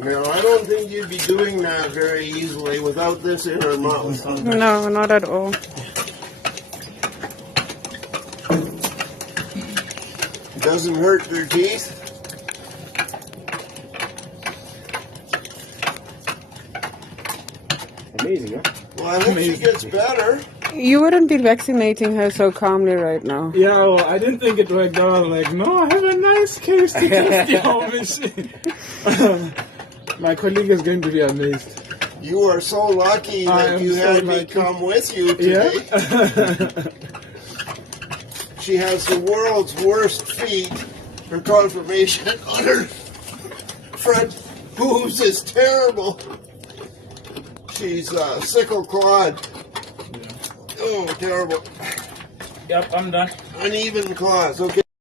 Now, I don't think you'd be doing that very easily without this in her mouth. No, not at all. Doesn't hurt their teeth. Amazing, huh? Well, I hope she gets better. You wouldn't be vaccinating her so calmly right now. Yeah, well, I didn't think it worked out. Like, no, I have a nice case to test the whole machine. My colleague is going to be amazed. You are so lucky that you had me come with you today. Yeah. She has the world's worst feet. Her confirmation on her front hooves is terrible. She's sickle clawed. Oh, terrible. Yep, I'm done. Uneven claws. Okay.